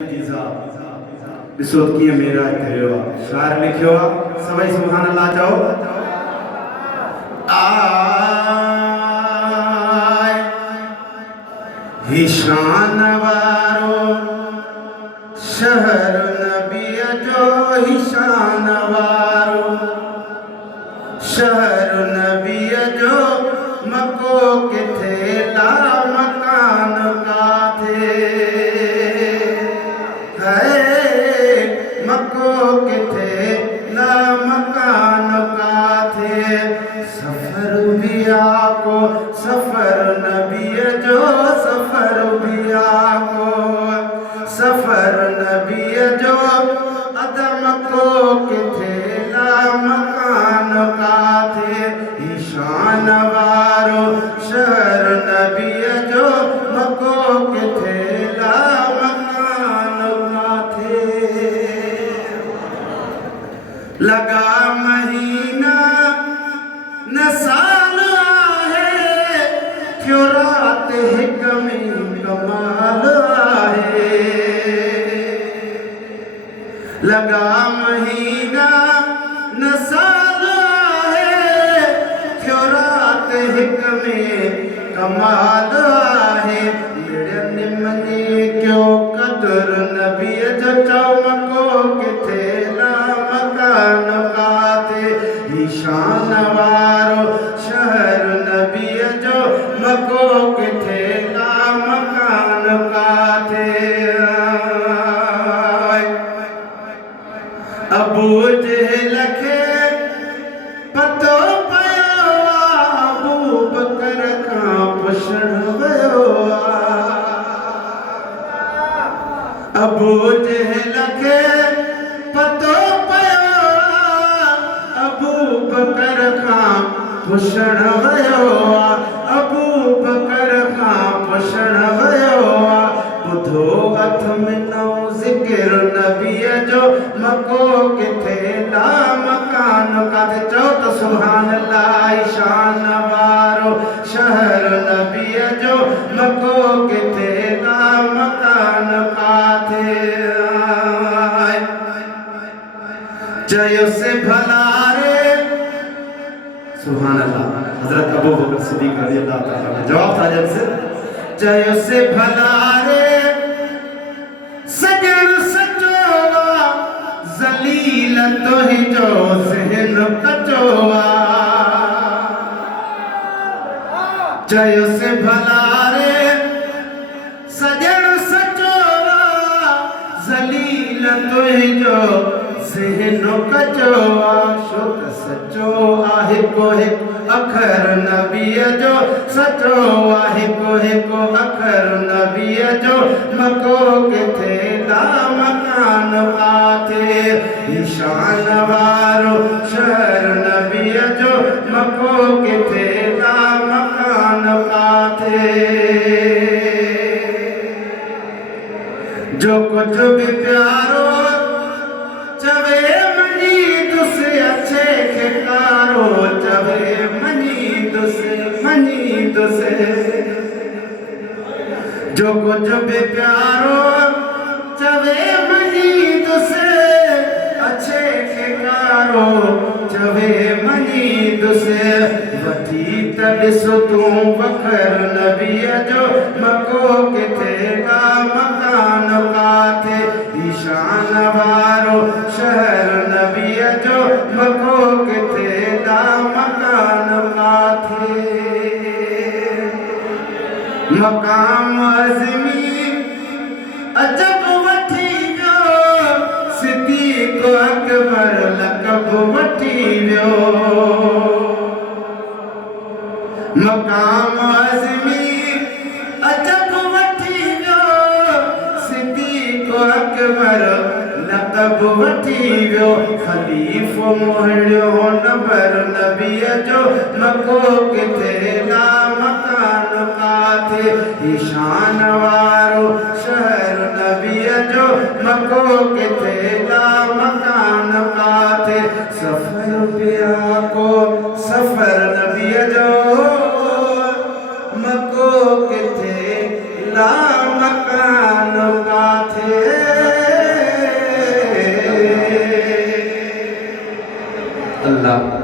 बिसोत की मेरा करियो शार लिखियो सबाई सुभान अल्लाह जाओ आय हिशान वारो शहर नबी जो हिशान वारो शहर नबी जो मको के थे ला मकान का थे मको के थे ला मकान का थे सफर बिया को सफर नबी जो सफर बिया को सफर नबी जो अदम को के थे ला मकान का थे ईशान वारो शहर नबी जो मको के थे ला मकान का थे लगा महीना न साल है क्यों रात है कमी कमाल है लगा महीना न साल है क्यों रात है कमी कमाल है मनी क्यों कदर नबी जो चमको के थे मकान का थे ईशान वारो शहर नबी जो मको के थे ला मकान का थे अबू जहल के पतो पयो अबू बकर का पुछण वयो अबू जहल के पतो बकर खां पुछण वयो अबू बकर खां पुछण वयो ॿुधो हथ में नओ ज़िक्र नबी जो मको किथे ला मकान काथे चओ त सुभान अल्लाह ईशान वारो शहर नबी जो मको किथे ला मकान काथे चयो से भला सुभान अल्लाह हजरत अबू बकर सिद्दीक रज़ी अल्लाह ताला का जवाब था जब से जय से भला रे सजन सचोवा जलील तो ही जो सहन कचोवा जय से भला रे सजन सचोवा जलील तो ही जो सहनो कचोवा शुक सचो आहे को अखर नबी जो सचो आहे को अखर नबी जो मको के थे ला मकान पाथे ईशान वारो शहर नबी जो मको के थे ला मकान पाथे जो कुछ भी प्यारो चवे मनी तुसे अच्छे के कारो चवे मनी तुसे जो कुछ भी प्यारो चवे मनी तुसे अच्छे के कारो चवे मनी तुसे वठी तड़सो तू बकर नबी जो मको के थे ला मकान का थे ईशान वारो शहर नबी जो मको के थे ला मकान का थे मकाम अज़मी अजब वठी जो सिद्दीक़ अकबर लक़ब वठी वियो मकाम अज़मी अजब वठी जो सिद्दीक़ अकबर लक़ब वठी वियो खलीफ़ो मोहड़ियो नंबर नबी जो मको किथे ला मकान का थे ईशान वारो शहर नबी जो मको किथे ला मकान का थे सफर बिया को सफर नबी जो मको किथे ला मकान का थे। अल्लाह